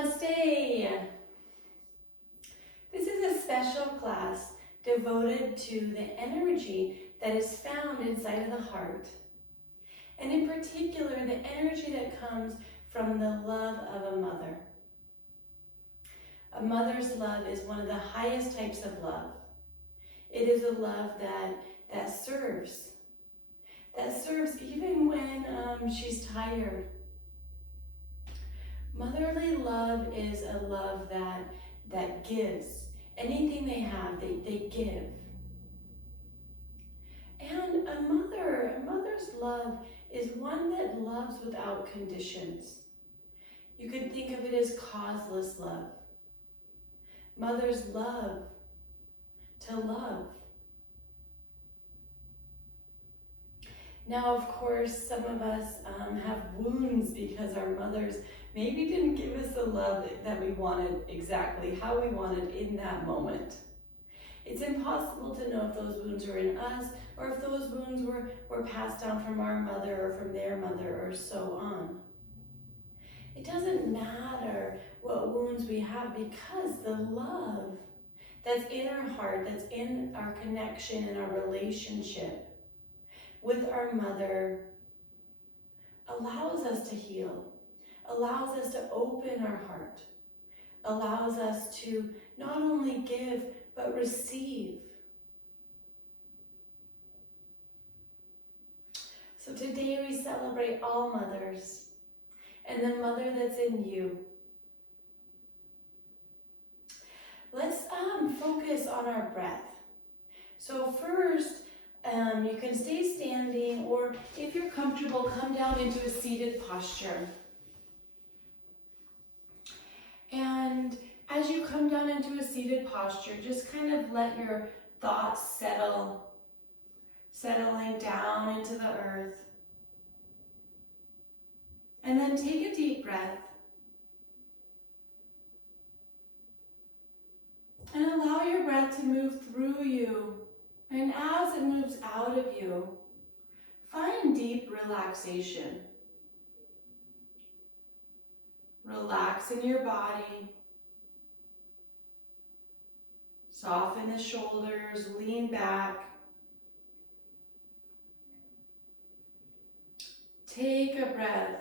Namaste. This is a special class devoted to the energy that is found inside of the heart. And in particular, the energy that comes from the love of a mother. A mother's love is one of the highest types of love. It is a love that serves. That serves even when she's tired. Motherly love is a love that gives. Anything they have, they give. And a mother's love is one that loves without conditions. You could think of it as causeless love. Mothers love to love. Now, of course, some of us have wounds because our mothers maybe didn't give us the love that we wanted exactly how we wanted in that moment. It's impossible to know if those wounds are in us or if those wounds were passed down from our mother or from their mother or so on. It doesn't matter what wounds we have because the love that's in our heart, that's in our connection and our relationship with our mother allows us to heal, allows us to open our heart, allows us to not only give, but receive. So today we celebrate all mothers and the mother that's in you. Let's focus on our breath. So first, you can stay standing, or if you're comfortable, come down into a seated posture. And as you come down into a seated posture, just kind of let your thoughts settling down into the earth. And then take a deep breath. And allow your breath to move through you. And as it moves out of you, find deep relaxation. Relax in your body. Soften the shoulders, lean back. Take a breath.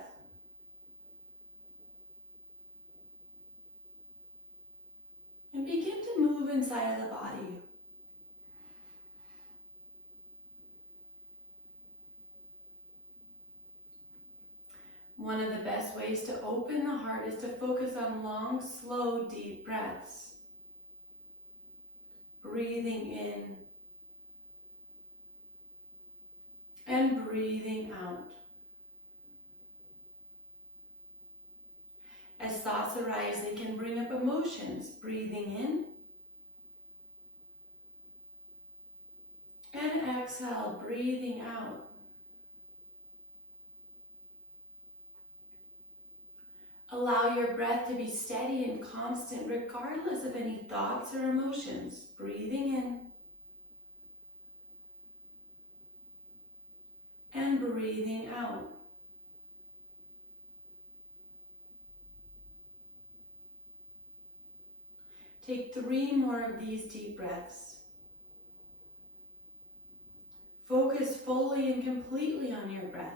And begin to move inside of the body. One of the best ways to open the heart is to focus on long, slow, deep breaths. Breathing in and breathing out. As thoughts arise, they can bring up emotions. Breathing in and exhale, breathing out. Allow your breath to be steady and constant regardless of any thoughts or emotions. Breathing in and breathing out. Take 3 more of these deep breaths. Focus fully and completely on your breath.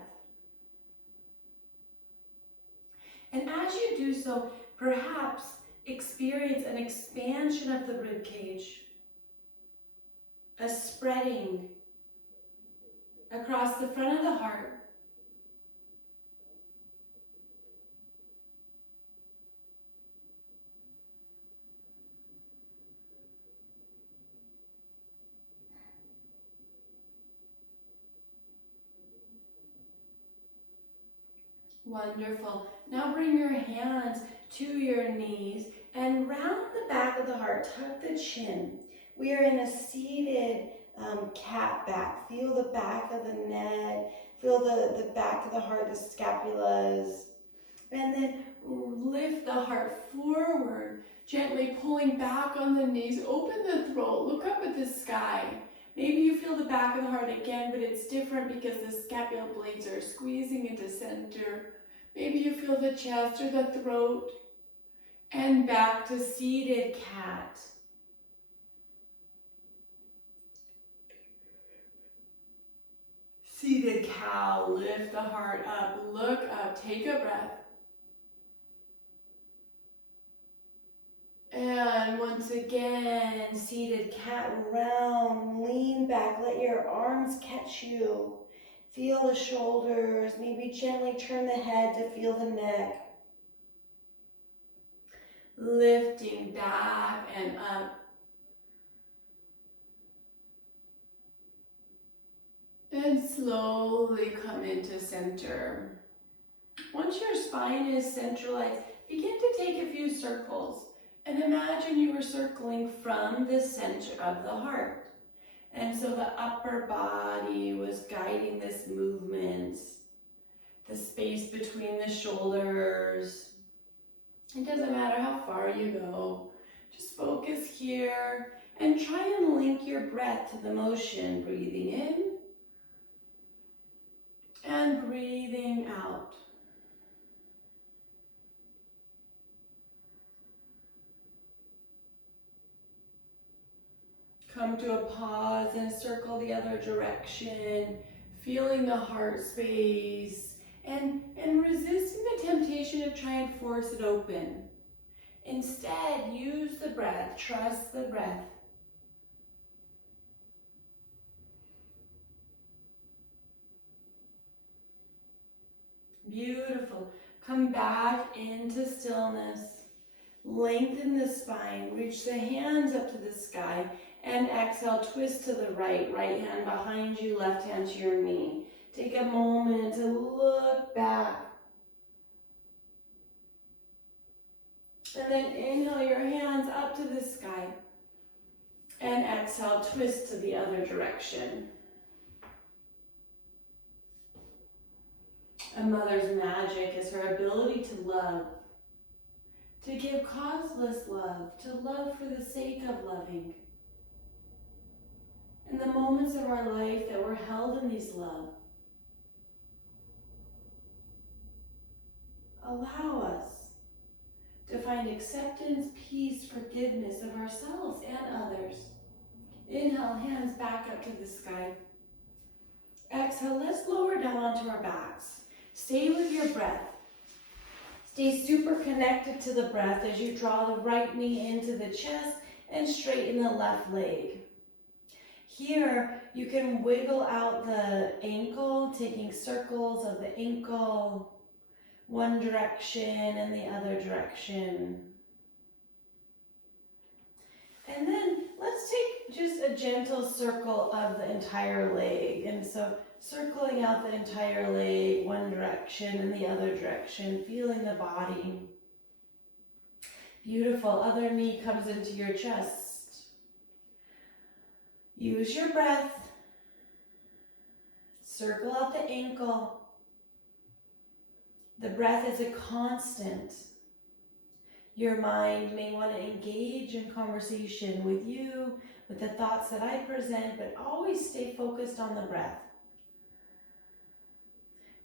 And as you do so, perhaps experience an expansion of the rib cage, a spreading across the front of the heart. Wonderful. Now bring your hands to your knees and round the back of the heart. Tuck the chin. We are in a seated cat back. Feel the back of the neck. Feel the back of the heart, the scapulas. And then lift the heart forward, gently pulling back on the knees. Open the throat. Look up at the sky. Maybe you feel the back of the heart again, but it's different because the scapular blades are squeezing into center. Maybe you feel the chest or the throat. And back to seated cat. Seated cow, lift the heart up, look up, take a breath. And once again, seated cat, round, lean back, let your arms catch you. Feel the shoulders, maybe gently turn the head to feel the neck. Lifting back and up. And slowly come into center. Once your spine is centralized, begin to take a few circles. And imagine you were circling from the center of the heart. And so the upper body was guiding this movement. The space between the shoulders. It doesn't matter how far you go. Just focus here and try and link your breath to the motion. Breathing in and breathing out. Come to a pause and circle the other direction, feeling the heart space and resisting the temptation to try and force it open. Instead, use the breath, trust the breath. Beautiful. Come back into stillness. Lengthen the spine, reach the hands up to the sky, and exhale, twist to the right. Right hand behind you, left hand to your knee. Take a moment to look back. And then inhale your hands up to the sky. And exhale, twist to the other direction. A mother's magic is her ability to love. To give causeless love, to love for the sake of loving. In the moments of our life that we're held in these love, allow us to find acceptance, peace, forgiveness of ourselves and others. Inhale, hands back up to the sky. Exhale, let's lower down onto our backs. Stay with your breath. Stay super connected to the breath as you draw the right knee into the chest and straighten the left leg. Here, you can wiggle out the ankle, taking circles of the ankle, one direction and the other direction. And then let's take just a gentle circle of the entire leg. And so circling out the entire leg, one direction and the other direction, feeling the body. Beautiful. Other knee comes into your chest. Use your breath. Circle out the ankle. The breath is a constant. Your mind may want to engage in conversation with you, with the thoughts that I present, but always stay focused on the breath.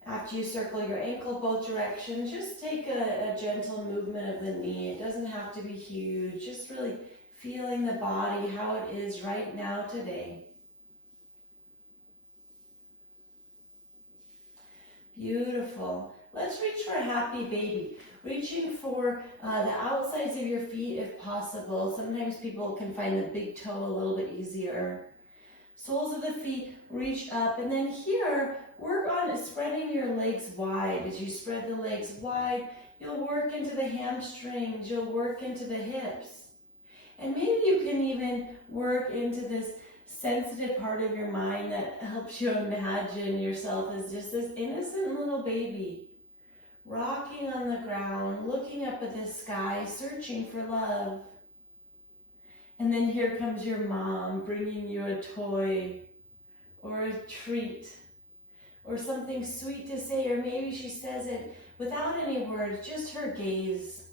After you circle your ankle both directions, just take a gentle movement of the knee. It doesn't have to be huge, just really feeling the body, how it is right now today. Beautiful. Let's reach for a happy baby. Reaching for the outsides of your feet if possible. Sometimes people can find the big toe a little bit easier. Soles of the feet reach up, and then here, work on spreading your legs wide. As you spread the legs wide, you'll work into the hamstrings, you'll work into the hips. And maybe you can even work into this sensitive part of your mind that helps you imagine yourself as just this innocent little baby, rocking on the ground, looking up at the sky, searching for love. And then here comes your mom bringing you a toy or a treat or something sweet to say, or maybe she says it without any words, just her gaze.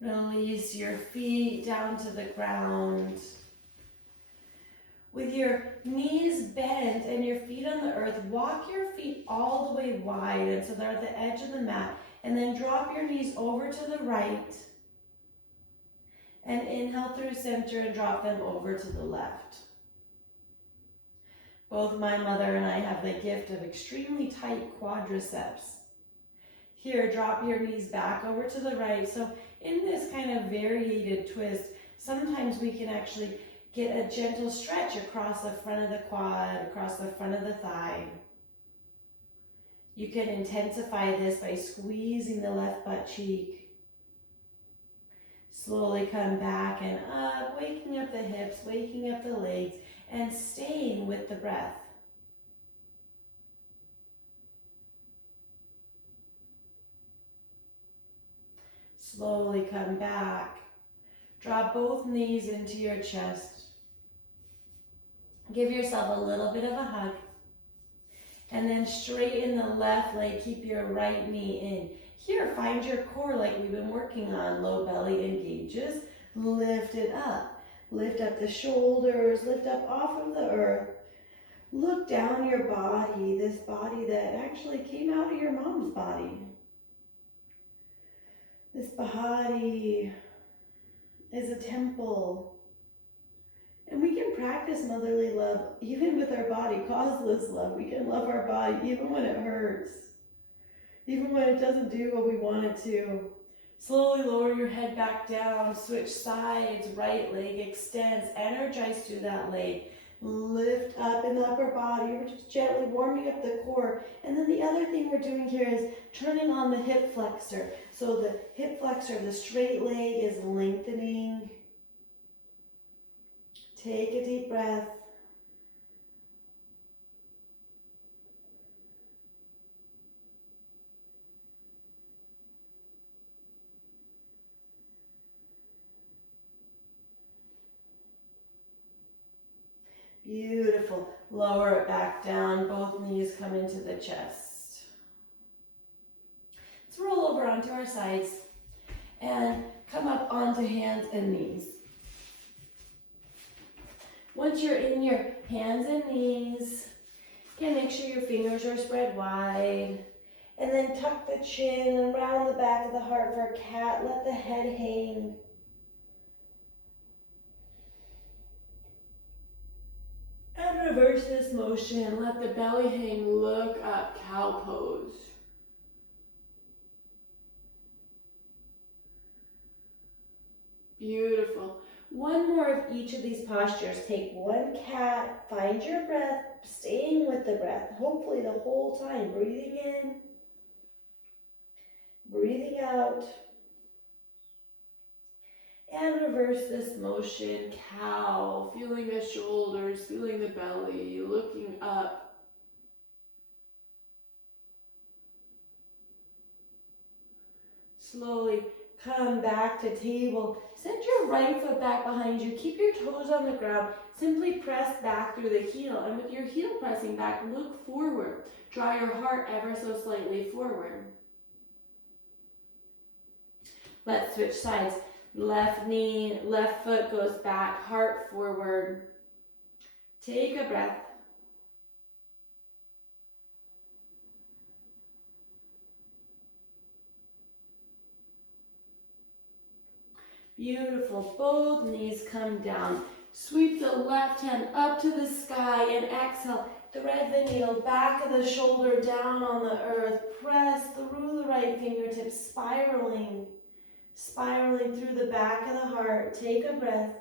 Release your feet down to the ground. With your knees bent and your feet on the earth, walk your feet all the way wide and so they're at the edge of the mat. And then drop your knees over to the right. And inhale through center and drop them over to the left. Both my mother and I have the gift of extremely tight quadriceps. Here, drop your knees back over to the right. So in this kind of variated twist, sometimes we can actually get a gentle stretch across the front of the quad, across the front of the thigh. You can intensify this by squeezing the left butt cheek. Slowly come back and up, waking up the hips, waking up the legs, and staying with the breath. Slowly come back. Drop both knees into your chest. Give yourself a little bit of a hug. And then straighten the left leg, keep your right knee in. Here, find your core like we've been working on. Low belly engages. Lift it up. Lift up the shoulders, lift up off of the earth. Look down your body, this body that actually came out of your mom's body. This body is a temple. And we can practice motherly love even with our body, causeless love. We can love our body even when it hurts, even when it doesn't do what we want it to. Slowly lower your head back down, switch sides, right leg extends, energize through that leg. Lift up in the upper body. We're just gently warming up the core. And then the other thing we're doing here is turning on the hip flexor. So the hip flexor, the straight leg is lengthening. Take a deep breath. Beautiful. Lower it back down. Both knees come into the chest. Let's roll over onto our sides and come up onto hands and knees. Once you're in your hands and knees, you can make sure your fingers are spread wide. And then tuck the chin and round the back of the heart for a cat. Let the head hang. And reverse this motion. Let the belly hang. Look up, cow pose. Beautiful. One more of each of these postures. Take one cat, find your breath, staying with the breath, hopefully the whole time. Breathing in, breathing out. And reverse this motion. Cow, feeling the shoulders, feeling the belly, looking up. Slowly come back to table. Send your right foot back behind you. Keep your toes on the ground. Simply press back through the heel. And with your heel pressing back, look forward. Draw your heart ever so slightly forward. Let's switch sides. Left knee, left foot goes back, heart forward. Take a breath. Beautiful. Both knees come down. Sweep the left hand up to the sky and exhale. Thread the needle back of the shoulder down on the earth. Press through the right fingertips, spiraling through the back of the heart. Take a breath.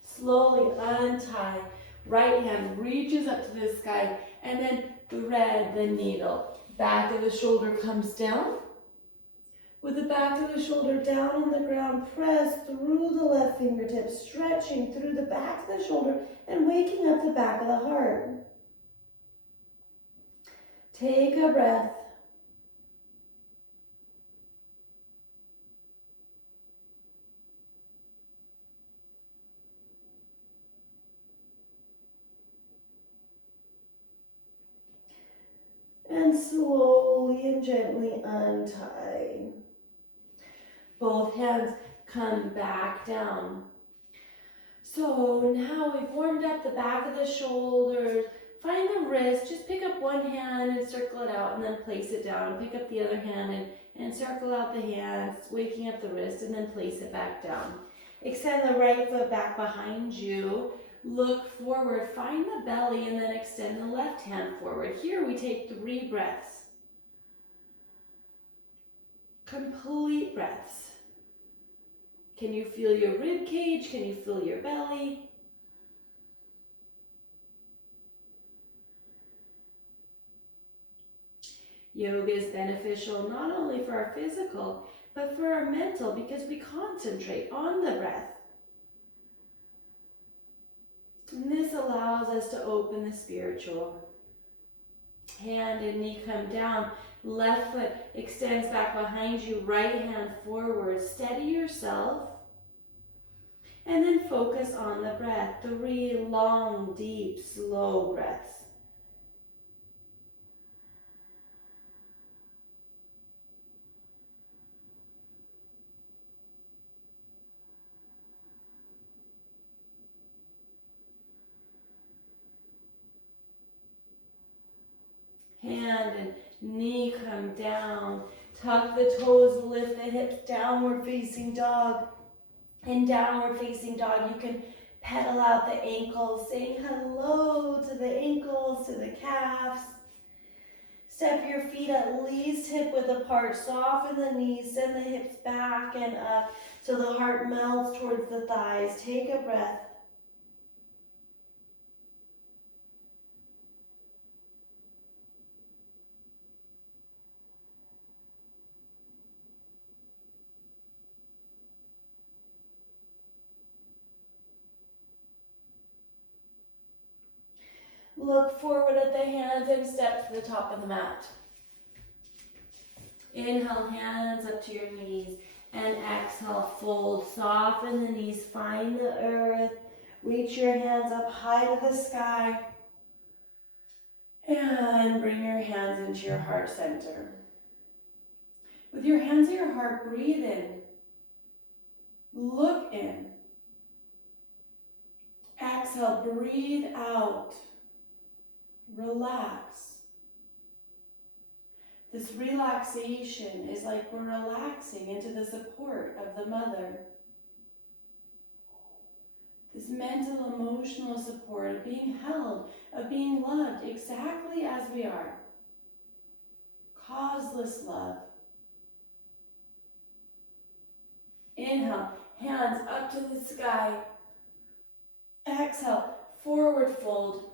Slowly untie. Right hand reaches up to the sky and then thread the needle. Back of the shoulder comes down. With the back of the shoulder down on the ground, press through the left fingertips, stretching through the back of the shoulder and waking up the back of the heart. Take a breath. And slowly and gently untie. Both hands come back down. So now we've warmed up the back of the shoulders. Find the wrist, just pick up one hand and circle it out and then place it down. Pick up the other hand and circle out the hands, waking up the wrist and then place it back down. Extend the right foot back behind you. Look forward, find the belly and then extend the left hand forward. Here we take 3 breaths. Complete breaths. Can you feel your rib cage? Can you feel your belly? Yoga is beneficial not only for our physical, but for our mental because we concentrate on the breath. And this allows us to open the spiritual. Hand and knee come down. Left foot extends back behind you. Right hand forward. Steady yourself. And then focus on the breath. 3 long, deep, slow breaths. Hand and knee come down. Tuck the toes, lift the hips, downward facing dog. In downward facing dog, you can pedal out the ankles, saying hello to the ankles, to the calves. Step your feet at least hip width apart. Soften the knees, send the hips back and up so the heart melts towards the thighs. Take a breath. Look forward at the hands and step to the top of the mat. Inhale, hands up to your knees. And exhale, fold. Soften the knees, find the earth. Reach your hands up high to the sky. And bring your hands into your heart center. With your hands at your heart, breathe in. Look in. Exhale, breathe out. Relax. This relaxation is like we're relaxing into the support of the mother. This mental, emotional support of being held, of being loved exactly as we are. Causeless love. Inhale, hands up to the sky. Exhale, forward fold.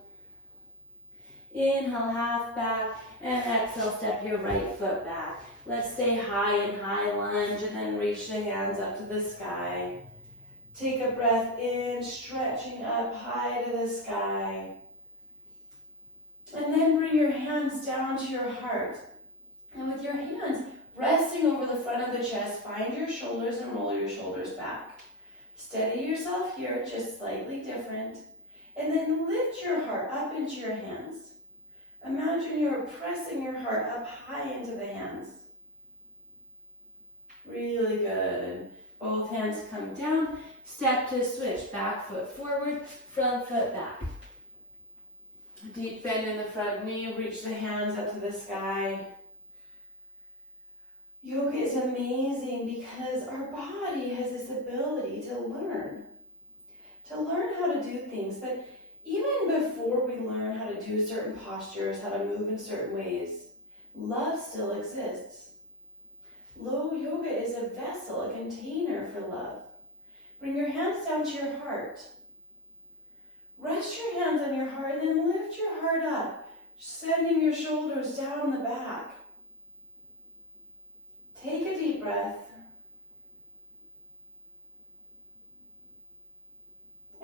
Inhale, half back, and exhale, step your right foot back. Let's stay high in high lunge, and then reach the hands up to the sky. Take a breath in, stretching up high to the sky. And then bring your hands down to your heart. And with your hands resting over the front of the chest, find your shoulders and roll your shoulders back. Steady yourself here, just slightly different. And then lift your heart up into your hands. Imagine you're pressing your heart up high into the hands. Really good. Both hands come down. Step to switch. Back foot forward, front foot back. Deep bend in the front knee. Reach the hands up to the sky. Yoga is amazing because our body has this ability to learn how to do things. But even before we learn how to do certain postures, how to move in certain ways, love still exists. Yoga is a vessel, a container for love. Bring your hands down to your heart. Rest your hands on your heart and then lift your heart up, sending your shoulders down the back. Take a deep breath.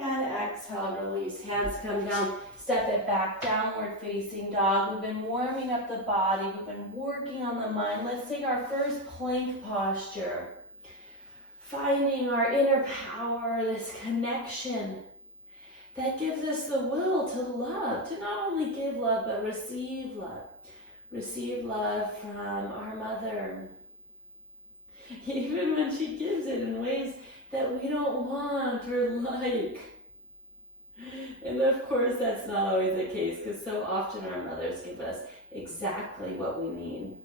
And exhale, release. Hands come down. Step it back, downward facing dog. We've been warming up the body. We've been working on the mind. Let's take our first plank posture. Finding our inner power, this connection that gives us the will to love, to not only give love, but receive love. receive love from our mother. Even when she gives it in ways that we don't want or like. And of course, that's not always the case, because so often our mothers give us exactly what we need.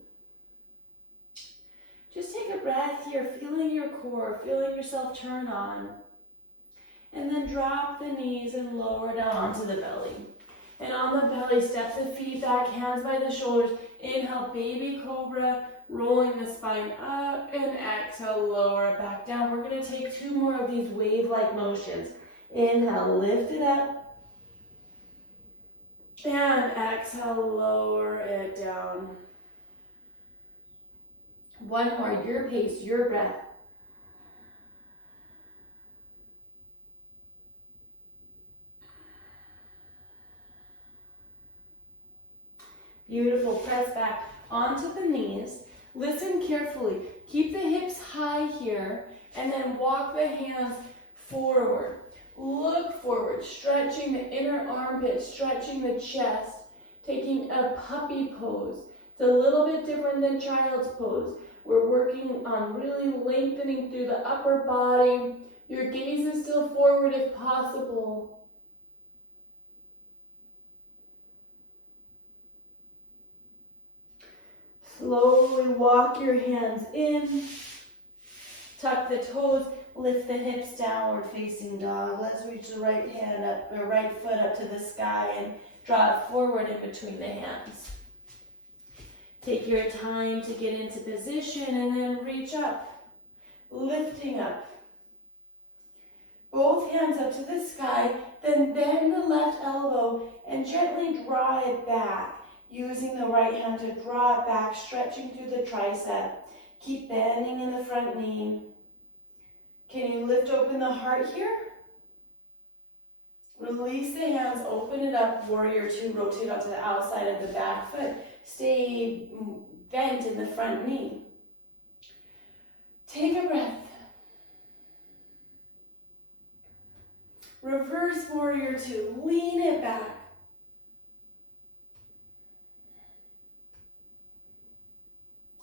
Just take a breath here, feeling your core, feeling yourself turn on. And then drop the knees and lower down onto the belly. And on the belly, step the feet back, hands by the shoulders. Inhale, baby cobra, rolling the spine up, and exhale, lower it back down. We're going to take 2 more of these wave-like motions. Inhale, lift it up. And exhale, lower it down. 1 more, your pace, your breath. Beautiful. Press back onto the knees. Listen carefully. Keep the hips high here, and then walk the hands forward. Look forward, stretching the inner armpit, stretching the chest, taking a puppy pose. It's a little bit different than child's pose. We're working on really lengthening through the upper body. Your gaze is still forward if possible. Slowly walk your hands in. Tuck the toes. Lift the hips, downward facing dog. Let's reach the right hand up, or right foot up to the sky and draw it forward in between the hands. Take your time to get into position and then reach up, lifting up. Both hands up to the sky, then bend the left elbow and gently draw it back. Using the right hand to draw it back, stretching through the tricep. Keep bending in the front knee. Can you lift open the heart here? Release the hands, open it up, warrior 2, rotate out to the outside of the back foot. Stay bent in the front knee. Take a breath. Reverse warrior 2, lean it back.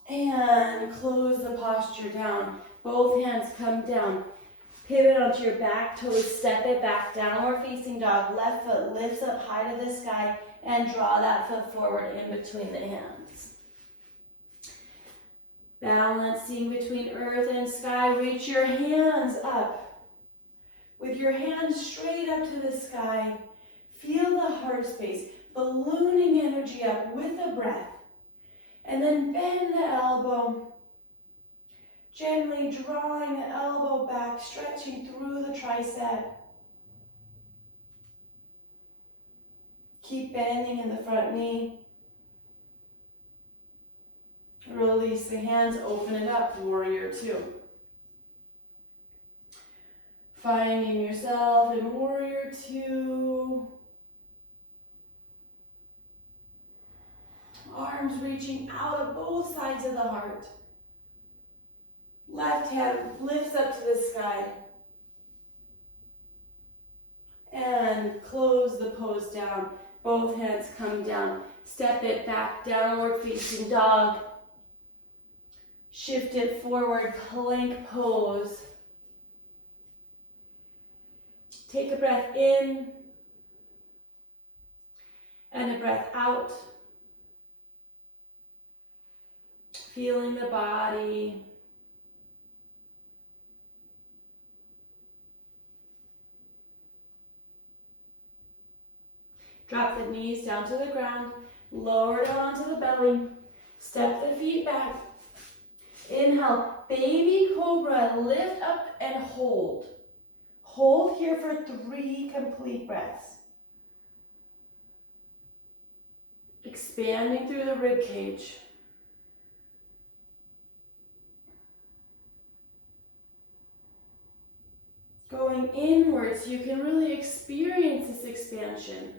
And close the posture down. Both hands come down. Pivot onto your back toes, step it back, downward facing dog. Left foot lifts up high to the sky and draw that foot forward in between the hands. Balancing between earth and sky, reach your hands up. With your hands straight up to the sky, feel the heart space, ballooning energy up with a breath. And then bend the elbow, gently drawing the elbow back, stretching through the tricep. Keep bending in the front knee. Release the hands, open it up, warrior 2. Finding yourself in warrior 2. Arms reaching out of both sides of the heart. Left hand lifts up to the sky. And close the pose down. Both hands come down. Step it back, downward facing dog. Shift it forward, plank pose. Take a breath in. And a breath out. Feeling the body. Drop the knees down to the ground. Lower it onto the belly. Step the feet back. Inhale, baby cobra, lift up and hold. Hold here for 3 complete breaths. Expanding through the rib cage. Going inwards, you can really experience this expansion.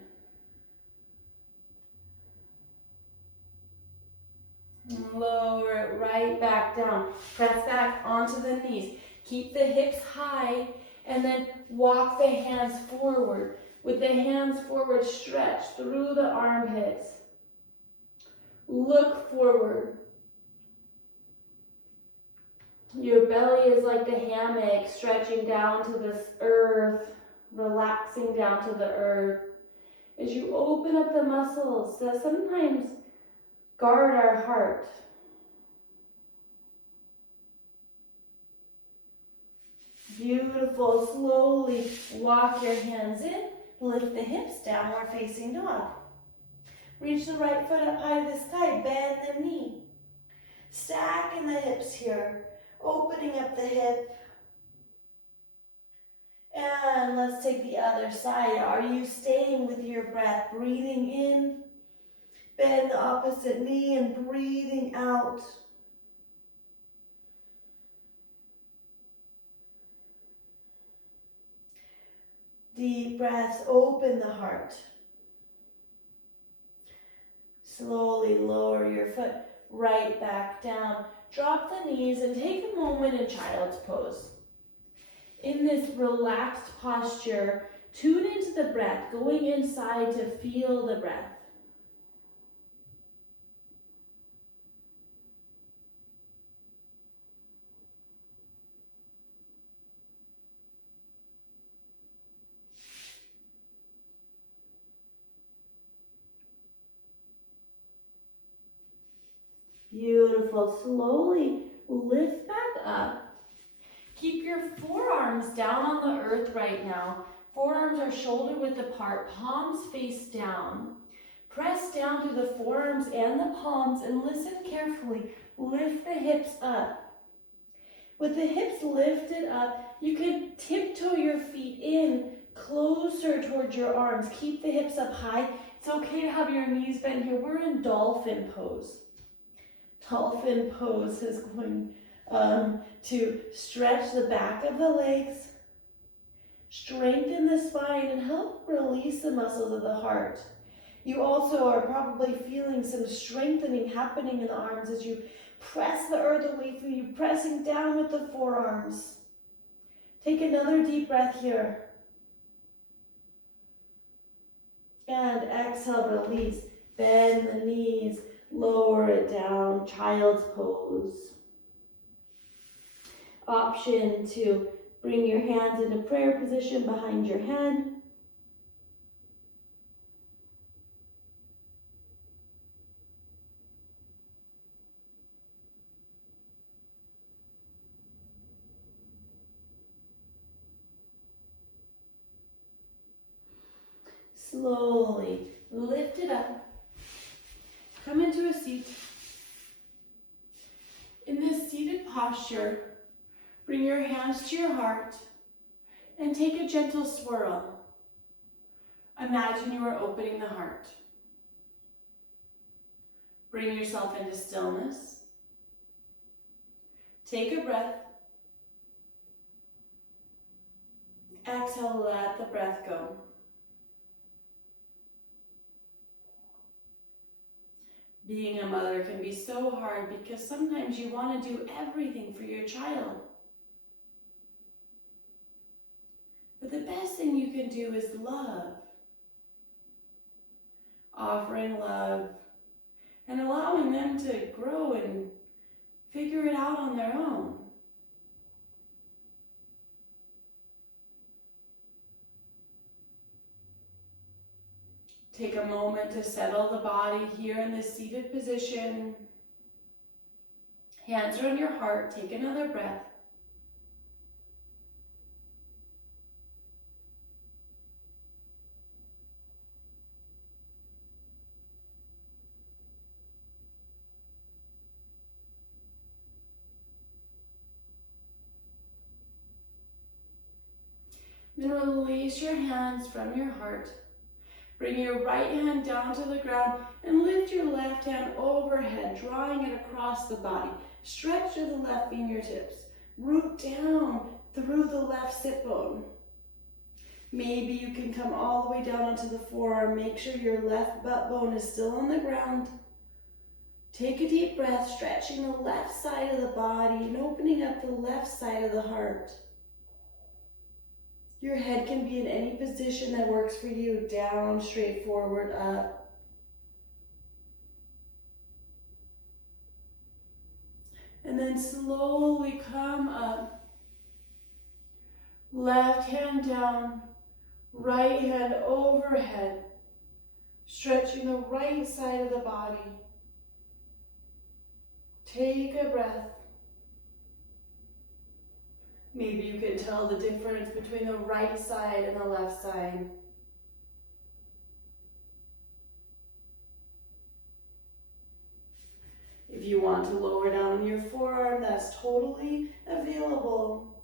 Lower it right back down. Press back onto the knees. Keep the hips high and then walk the hands forward. With the hands forward, stretch through the armpits. Look forward. Your belly is like the hammock stretching down to this earth, relaxing down to the earth. As you open up the muscles that sometimes guard our heart. Beautiful. Slowly walk your hands in. Lift the hips, downward facing dog. Reach the right foot up high to the sky. Bend the knee. Stacking the hips here. Opening up the hip. And let's take the other side. Are you staying with your breath? Breathing in. Bend the opposite knee and breathing out. Deep breaths, open the heart. Slowly lower your foot right back down. Drop the knees and take a moment in child's pose. In this relaxed posture, tune into the breath, going inside to feel the breath. Beautiful. Slowly lift back up. Keep your forearms down on the earth right now. Forearms are shoulder width apart, palms face down. Press down through the forearms and the palms and listen carefully. Lift the hips up. With the hips lifted up, you can tiptoe your feet in closer towards your arms. Keep the hips up high. It's okay to have your knees bent here. We're in dolphin pose. Dolphin pose is going to stretch the back of the legs, strengthen the spine, and help release the muscles of the heart. You also are probably feeling some strengthening happening in the arms as you press the earth away from you, pressing down with the forearms. Take another deep breath here. And exhale, release. Bend the knees. Lower it down, child's pose. Option to bring your hands into prayer position behind your head. Slowly lift it up. Come into a seat. In this seated posture, bring your hands to your heart and take a gentle swirl. Imagine you are opening the heart. Bring yourself into stillness. Take a breath. Exhale, let the breath go. Being a mother can be so hard because sometimes you want to do everything for your child. But the best thing you can do is love. Offering love and allowing them to grow and figure it out on their own. Take a moment to settle the body here in this seated position. Hands are on your heart. Take another breath. Then release your hands from your heart. Bring your right hand down to the ground and lift your left hand overhead, drawing it across the body. Stretch to the left fingertips. Root down through the left sit bone. Maybe you can come all the way down onto the forearm. Make sure your left butt bone is still on the ground. Take a deep breath, stretching the left side of the body and opening up the left side of the heart. Your head can be in any position that works for you, down, straight forward, up. And then slowly come up. Left hand down, right hand overhead. Stretching the right side of the body. Take a breath. Maybe you can tell the difference between the right side and the left side. If you want to lower down your forearm, that's totally available.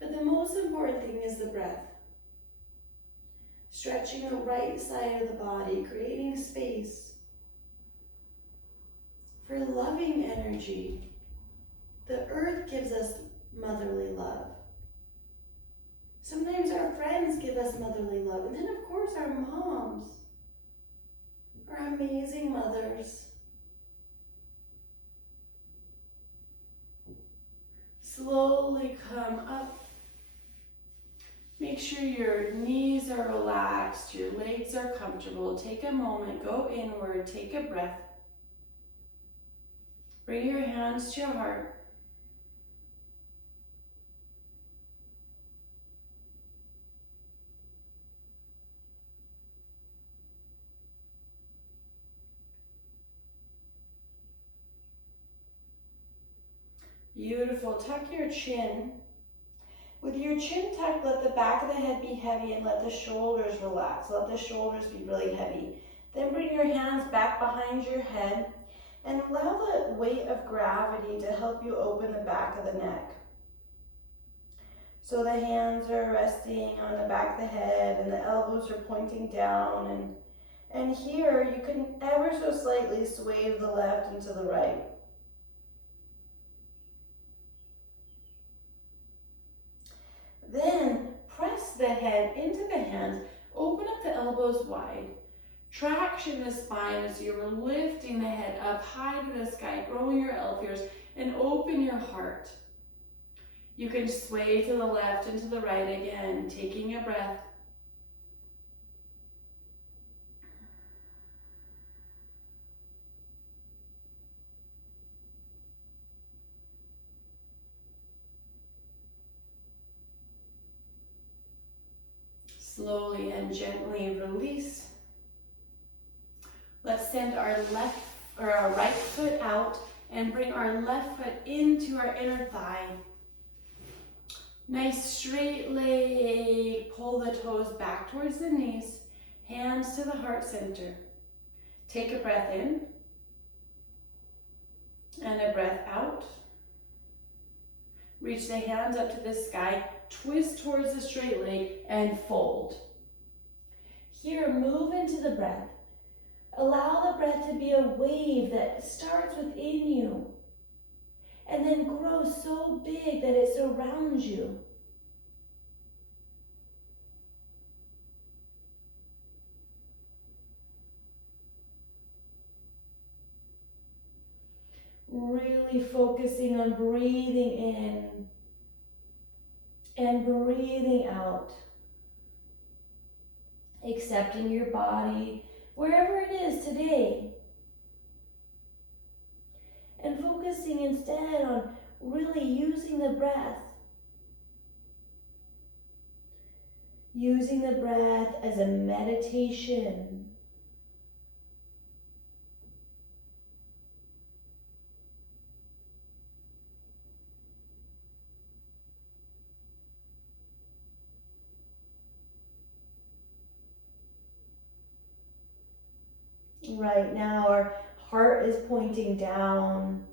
But the most important thing is the breath. Stretching the right side of the body, creating space for loving energy. The earth gives us motherly love. Sometimes our friends give us motherly love. And then, of course, our moms are amazing mothers. Slowly come up. Make sure your knees are relaxed, your legs are comfortable. Take a moment, go inward, take a breath. Bring your hands to your heart. Beautiful. Tuck your chin. With your chin tucked, let the back of the head be heavy and let the shoulders relax. Let the shoulders be really heavy. Then bring your hands back behind your head and allow the weight of gravity to help you open the back of the neck. So the hands are resting on the back of the head and the elbows are pointing down. And here you can ever so slightly sway to the left and to the right. Then press the head into the hands, open up the elbows wide, traction the spine as you're lifting the head up high to the sky, growing your elbows, and open your heart. You can sway to the left and to the right again, taking a breath. Slowly and gently release. Let's send our right foot out and bring our left foot into our inner thigh. Nice straight leg. Pull the toes back towards the knees. Hands to the heart center. Take a breath in and a breath out. Reach the hands up to the sky. Twist towards the straight leg and fold. Here, move into the breath. Allow the breath to be a wave that starts within you and then grows so big that it surrounds you. Really focusing on breathing in and breathing out. Accepting your body wherever it is today. And focusing instead on really using the breath. Using the breath as a meditation. Right now, our heart is pointing down.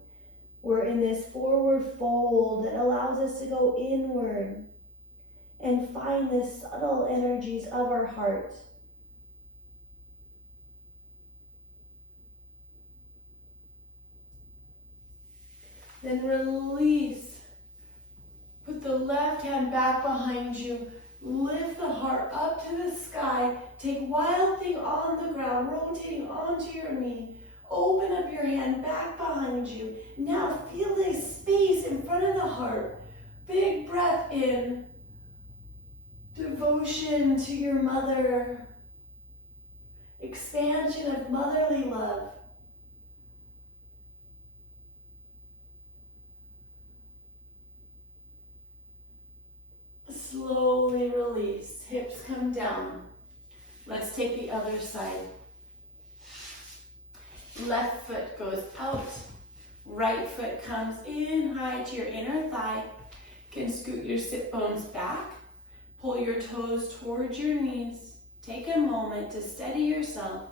We're in this forward fold that allows us to go inward and find the subtle energies of our heart. Then release. Put the left hand back behind you. Lift the heart up to the sky. Take Wild Thing on the ground, rotating onto your knee. Open up your hand back behind you. Now feel this space in front of the heart. Big breath in. Devotion to your mother. Expansion of motherly love. down. Let's take the other side. Left foot goes out. Right foot comes in high to your inner thigh. You can scoot your sit bones back. Pull your toes towards your knees. Take a moment to steady yourself,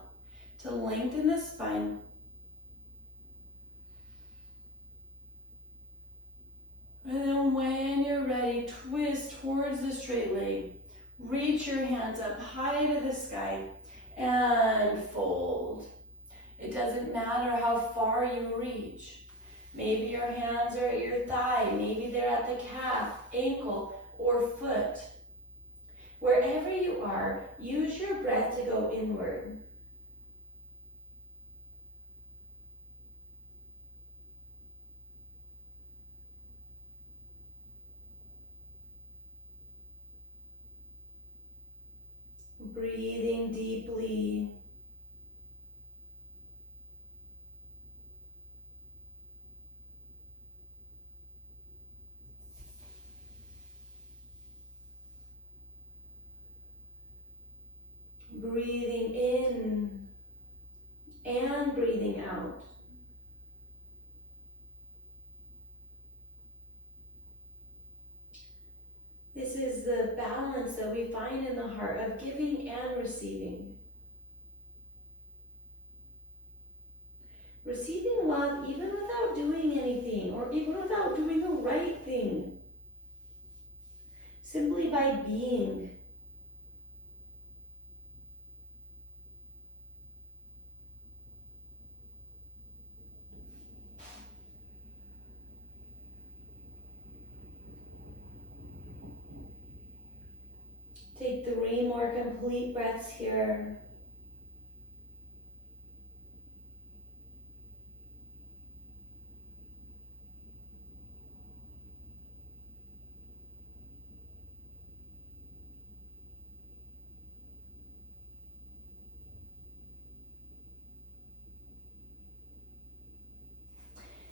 to lengthen the spine. And then when you're ready, twist towards the straight leg. Reach your hands up high to the sky and fold. It doesn't matter how far you reach. Maybe your hands are at your thigh, maybe they're at the calf, ankle, or foot. Wherever you are, use your breath to go inward. Breathing deeply. Breathing in and breathing out. This is the balance that we find in the heart of giving and receiving. Receiving love even without doing anything or even without doing the right thing. Simply by being. Take 3 more complete breaths here.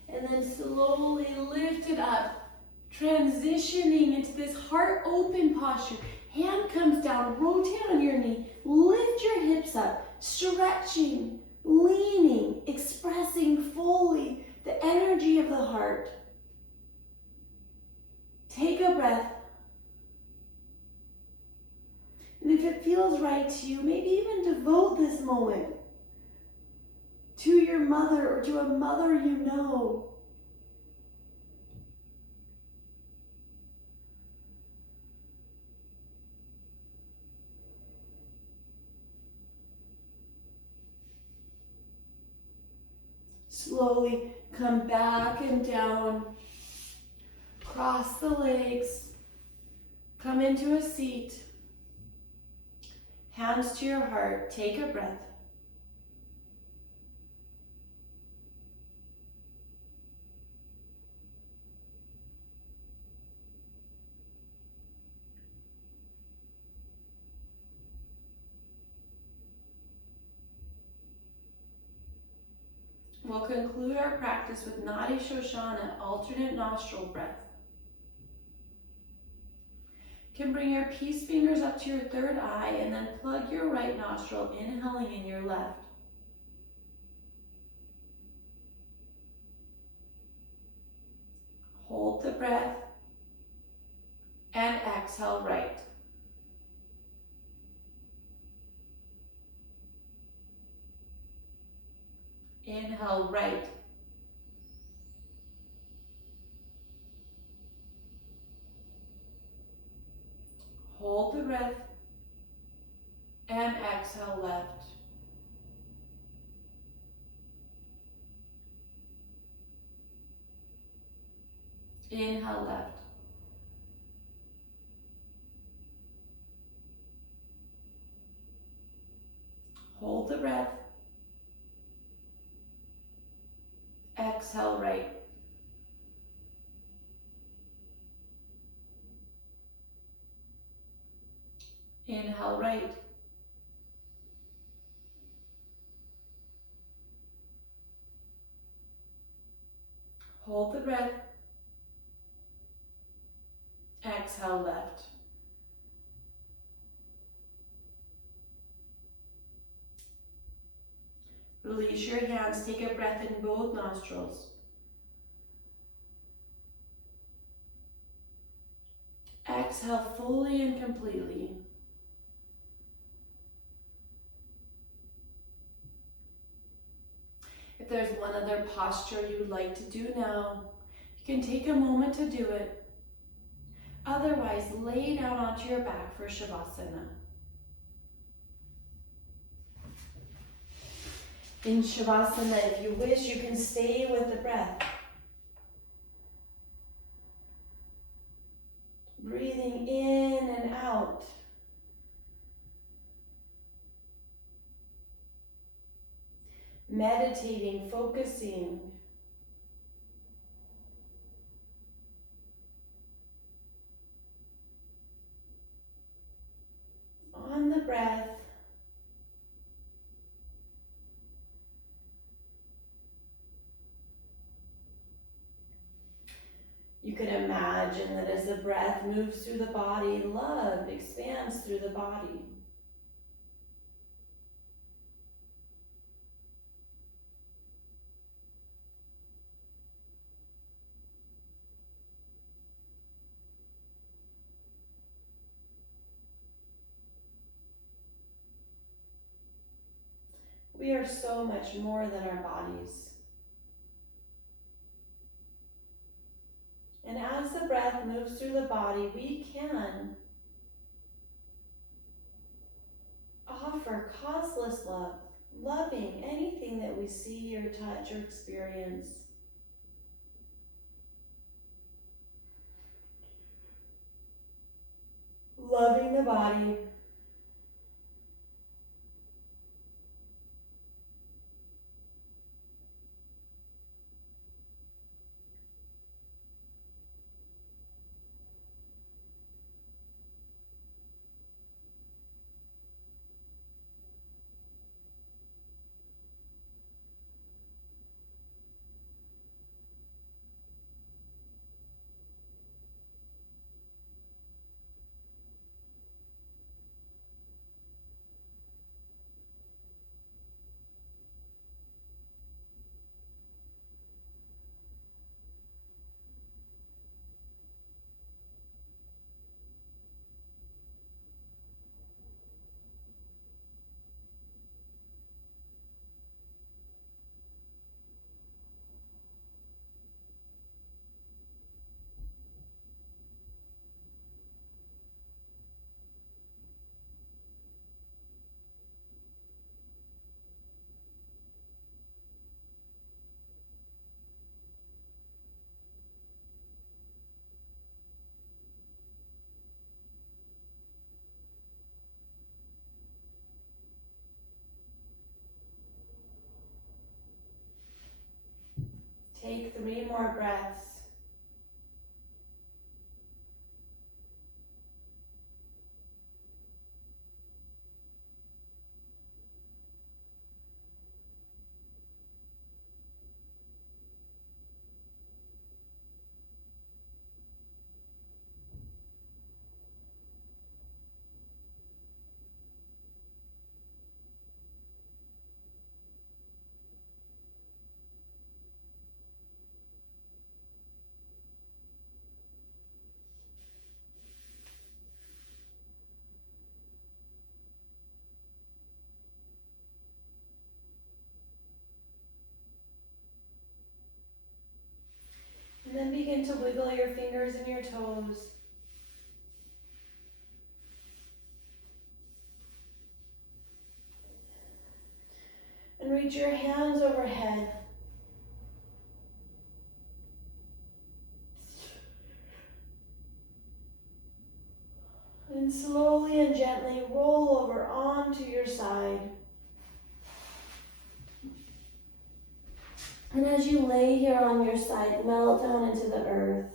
And then slowly lift it up, transitioning into this heart open posture. Hand comes down, rotate on your knee, lift your hips up, stretching, leaning, expressing fully the energy of the heart. Take a breath. And if it feels right to you, maybe even devote this moment to your mother or to a mother you know. Slowly come back and down. Cross the legs. Come into a seat. Hands to your heart. Take a breath. We'll conclude our practice with Nadi Shoshana, alternate nostril breath. You can bring your peace fingers up to your third eye and then plug your right nostril, inhaling in your left. Hold the breath and exhale right. Inhale right. Hold the breath and exhale left. Inhale left. Hold the breath. Exhale right. Inhale right. Hold the breath. Exhale left. Release your hands. Take a breath in both nostrils. Exhale fully and completely. If there's one other posture you would like to do now, you can take a moment to do it. Otherwise, lay down onto your back for Shavasana. In Shavasana, if you wish, you can stay with the breath. Breathing in and out. Meditating, focusing. On the breath. You can imagine that as the breath moves through the body, love expands through the body. We are so much more than our bodies. And as the breath moves through the body, we can offer causeless love, loving anything that we see or touch or experience. Loving the body. Take 3 more breaths. And then begin to wiggle your fingers and your toes. And reach your hands overhead. And slowly and gently roll over onto your side. And as you lay here on your side, melt down into the earth.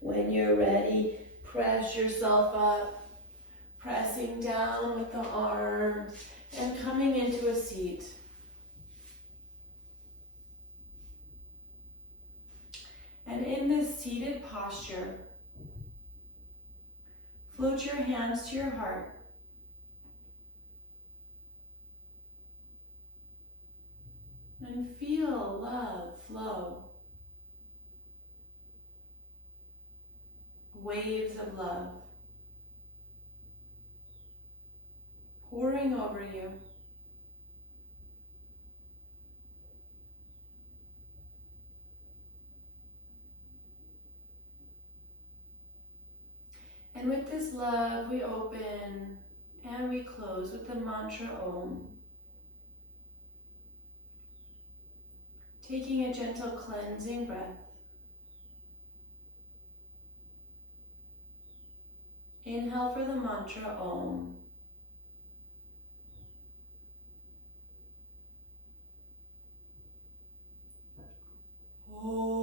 When you're ready, press yourself up, pressing down with the arms and coming into a seat. in this seated posture, float your hands to your heart. And feel love flow. Waves of love pouring over you. And with this love, we open and we close with the mantra Om. Taking a gentle cleansing breath. Inhale for the mantra Om. Om.